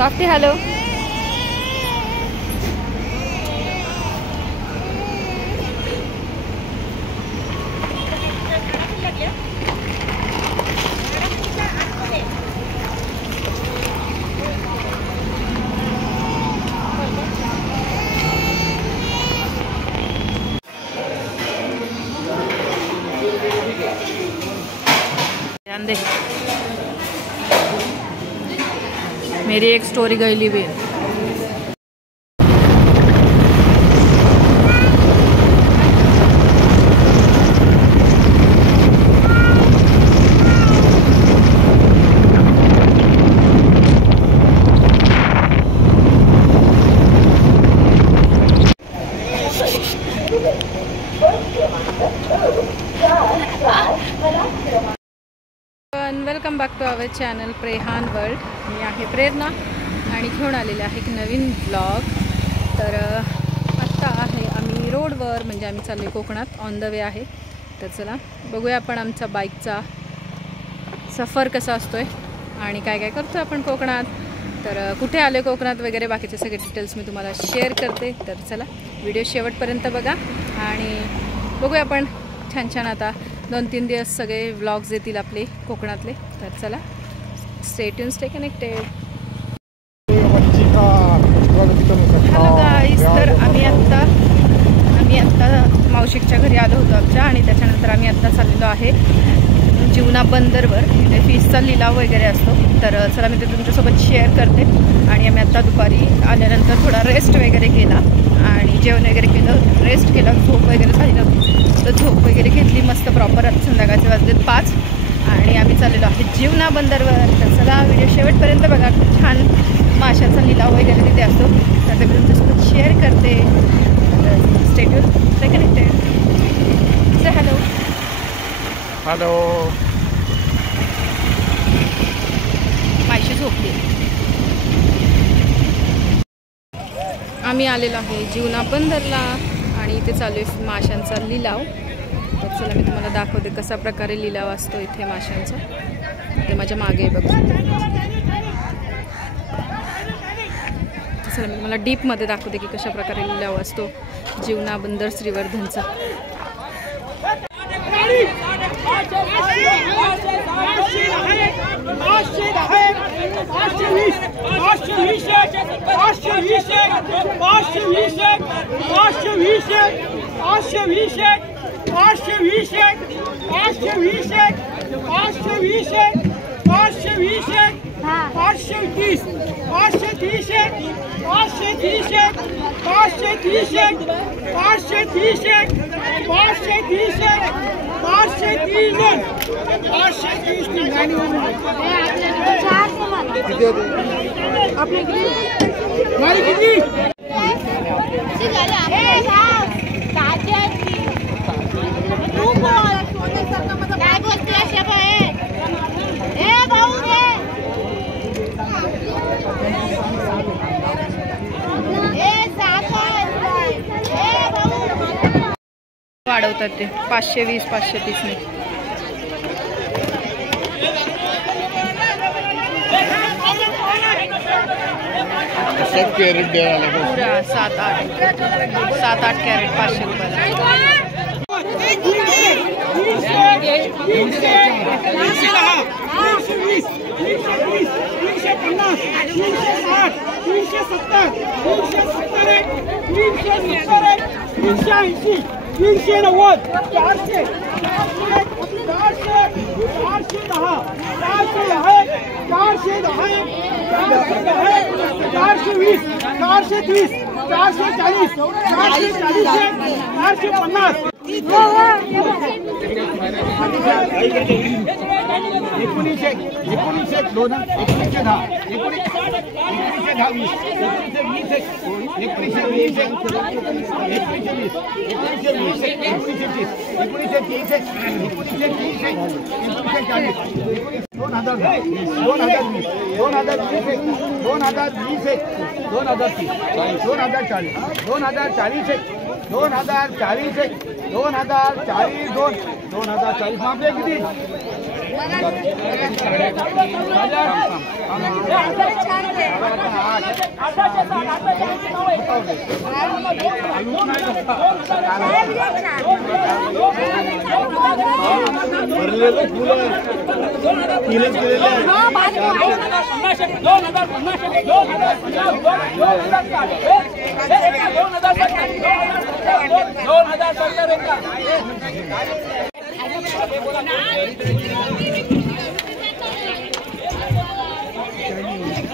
Softy hello. मेरी एक story गईली भी है. Welcome back to our channel Prehan world. मी आहे प्रेरणा आणि घेऊन आलेले आहे एक नवीन ब्लॉग. तर आत्ता आहे आम्ही रोडवर, म्हणजे आम्ही चाललो कोकणात, ऑन द वे आहे. तर चला बघूया आपण आमचा बाईकचा सफर कसा असतोय आणि काय काय करतो आपण कोकणात. तर कुठे आले कोकणात वगैरे बाकीचे सगळे डिटेल्स मी तुम्हाला शेअर करते. तर चला व्हिडिओ शेवटपर्यंत बघा आणि बघूया आपण छान छान. आता 2-3 दिवस सगळे व्लॉग्स येतील आपले कोकणातले. तर चला stay tune, stay connected. Hello guys. तर आम्ही आत्ता मावशीच्या घरी आलो होतो आमच्या, आणि त्याच्यानंतर आम्ही आत्ता चाललेलो आहे जीवना बंदरवर. तिथे फिशचा लिलाव वगैरे असतो. तर चला मी ते तुमच्यासोबत शेअर करते. आणि आम्ही आत्ता दुपारी आल्यानंतर थोडा रेस्ट वगैरे केला आणि जेवण वगैरे केलं, रेस्ट केला, झोप वगैरे झाली. तर झोप वगैरे घेतली मस्त प्रॉपर. आता संध्याकाळचे वाजलेत 5 आणि आम्ही चाललेलो आहे जीवना बंदरवर. तर चला व्हिडिओ शेवटपर्यंत बघा. खूप छान माशांचा लिलाव वगैरे तिथे असतो. तर ते मी तुमच्यासोबत शेअर करते. Stay tune, stay connected. Say hello. Hello. माशी झोपली. आम्ही आलेलो आहे जीवना बंदरला आणि इथे चालू आहे माशांचा लिलाव. तर चला मी तुम्हाला दाखवते कशा प्रकारे लिलाव असतो इथे माशांचा. ते माझ्या मागे बघू शकते. चला मी तुम्हाला डीपमध्ये दाखवते की कशा प्रकारे लिलाव असतो जीवना बंदर श्रीवर्धनचा. वाढवतात ते 520, 530 ने. सब कैरेट द्यायला पुरा 7-8 कॅरेट 500 रुपयाला.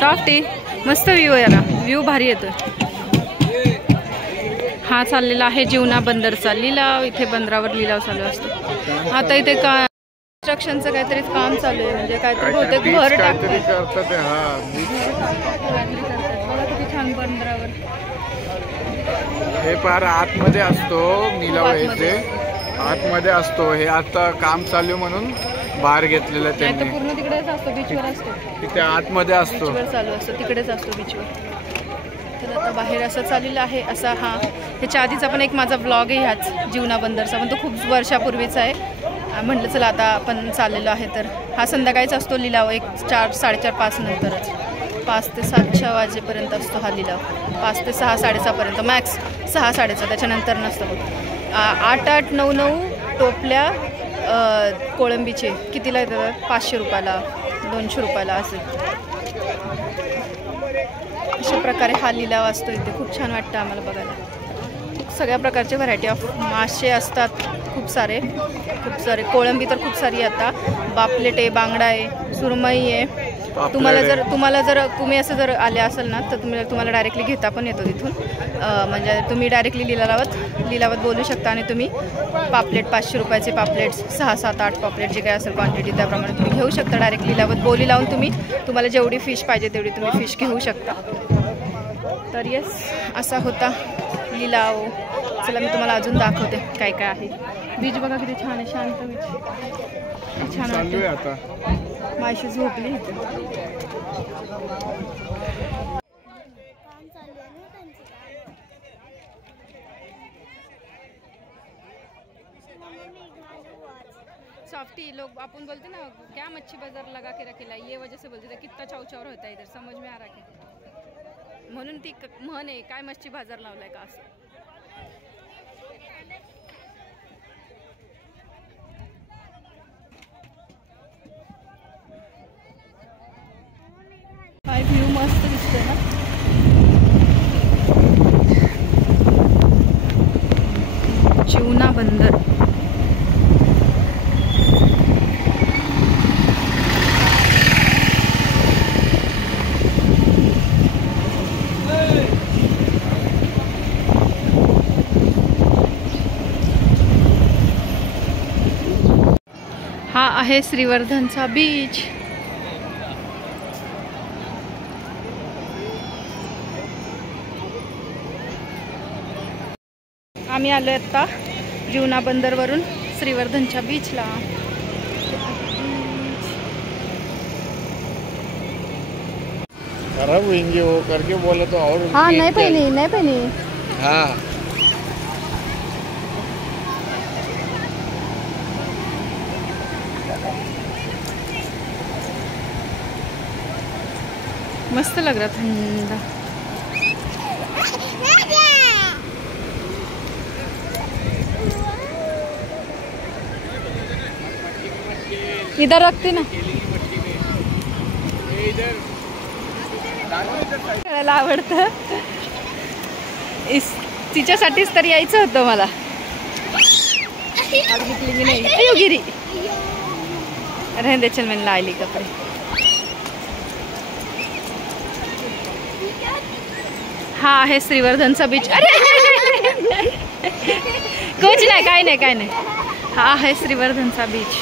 सॉफ्टी मस्त व्ह्यू आहे ना, व्ह्यू भारी येतोय. हा चाललेला आहे जीवना बंदरचा लिलाव. इथे बंदरावर लिलाव चालू असतो. आता इथे कन्स्ट्रक्शनचं काहीतरी काम चालू आहे, म्हणजे काहीतरी बहुतेक घर टाकतात. किती छान बंदरावर हे फार आतमध्ये असतो लिलाव, इथे आतमध्ये असतो. हे आता काम चालू म्हणून बाहेर घेतलेलं त्यांनी. पूर्ण तिकडेच असतो, बीचवर असतो. तिथे आतमध्ये असतो, बीचवर चालू असतो, तिकडेच असतो बीचवर. तर आता बाहेर असं चाललेलं आहे. असा हा ह्याच्या आधीचा पण एक माझा व्लॉग आहे ह्याच जीवना बंदरचा, पण तो खूप वर्षापूर्वीचा आहे. म्हटलं चला आता आपण चाललेलो आहे. तर हा संध्याकाळीच असतो लिलाव, 4, 4:30, 5 नंतरच. 5 ते 7 वाजेपर्यंत असतो हा लिलाव. 5 ते 6, 6:30पर्यंत मॅक्स. 6, 6:30 त्याच्यानंतर नसतं. 8, 8, 9, 9 टोपल्या कोळंबीचे कितीला येतात? 500 रुपयाला, 200 रुपयाला असे. अशा प्रकारे हा लिलाव असतो इथे. खूप छान वाटतं आम्हाला बघायला. सगळ्या प्रकारचे व्हरायटी ऑफ मासे असतात, खूप सारे कोळंबी तर खूप सारी. आता पापलेट आहे, बांगडा आहे, सुरमई आहे. तुम्हाला जर तुम्ही असं जर आले असेल ना, तर तुम्हाला डायरेक्टली घेता पण येतो तिथून. म्हणजे तुम्ही डायरेक्टली लिलावात बोलू शकता आणि तुम्ही पापलेट 500 रुपयाचे पापलेट्स, 6, 7, 8 पापलेट जे काय असेल क्वांटिटी त्याप्रमाणे तुम्ही घेऊ शकता. डायरेक्ट लिलावात बोली लावून तुम्हाला जेवढी फिश पाहिजे तेवढी तुम्ही फिश घेऊ शकता. तर येस, असा होता लिलाव. चला मी तुम्हाला अजून दाखवते काय काय आहे. बीच बघा किती छान आहे, शांत बीच, छान वाटतं. आता माशी झोपली इथे. सॉफ्टी लोग अपन बोलते ना क्या मच्छी बाजार लगा के रखेला, ये वजह से बोलते थे कितना चावचावर होता है इधर, समझ में आ रहा है. म्हणून ती म्हण आहे, काय मच्छी बाजार लावलाय का असं. काय व्ह्यू मस्त दिसतोय ना. जीवना बंदर. हा आहे श्रीवर्धनचा बीच. आम्ही आलो आता जीवना बंदरवरून श्रीवर्धनच्या बीचला. खराब होंगे वो करके बोला तो और. हाँ नहीं पहनी. हाँ मस्त लग रहा ठंडा. इधर रखते ना. करायला आवडतं. तिच्यासाठीच तर यायचं होतं मला. अयो गिरी. रहने दे, चल मैंने ला ली कपड़े. हा आहे श्रीवर्धनचा बीच. अरे कुछ नाही, काय नाही. हा आहे श्रीवर्धनचा बीच.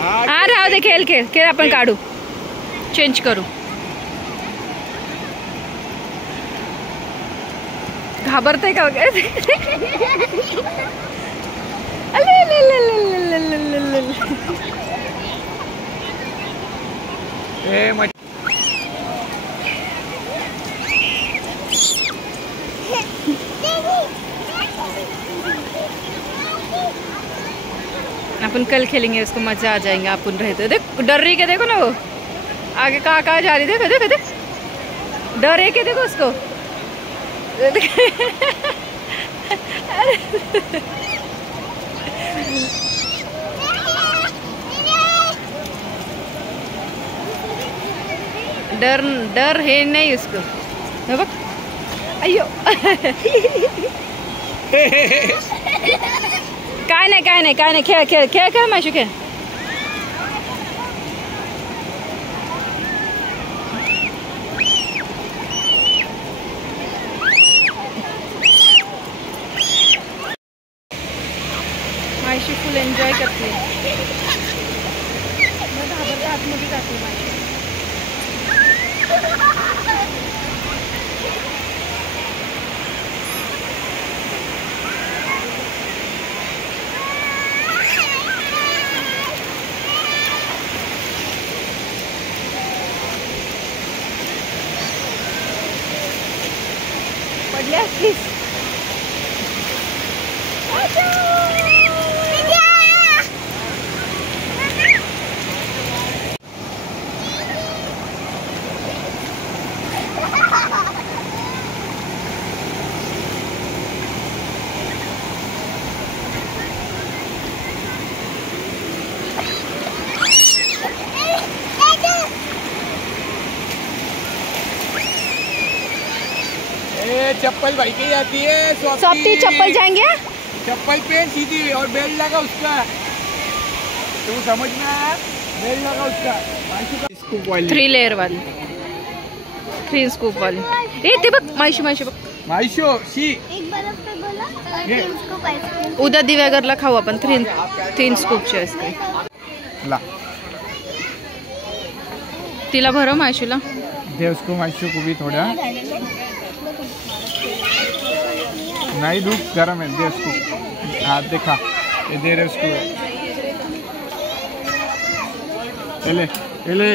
हा राहू दे, खेळ आपण काढू, चेंज करू. घाबरतय का वगैरे. अपन कल खेलेंगे उसको, मजा आ जाएगा। अपन रहते देख, डर रही के देखो ना वो आगे कहाँ जा रही, देखो देखो देख, डर है के देखो उसको। डर डर है नहीं उसको, बघ अय्यो। काय नाही खेळ खेळ खेळ खेळ माशू खेळ। मायशी फुल एन्जॉय करते, आतमध्ये जाते मायशी। पडल्यास प्लीज। चप्पल भाई की जाती है, सॉफ्टी चप्पल जाएंगे। चप्पल पे सीधी और बेल्ट लगा उसका, तो समझ में आया, बेल्ट लगा उसका। स्कूप वाली 3 लेयर वाली, 3 स्कूप वाली। ए ते बघ मायशी मायशी बघ, मायशो शी एक बर्फ पे बोला और 3 स्कूप आइसक्रीम। उद्या दिव्यागरला खाऊ आपण 3 स्कूपची आईस्क्रीम। ला तिला भरो मायशीला, दे उसको, मायशो को भी थोड़ा। नहीं धूप गर्म है, दे उसको। हाथ देखा, ये दे रहे उसको। ले ले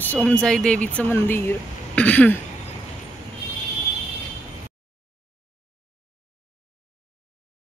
सोमजाई देवीचं मंदिर।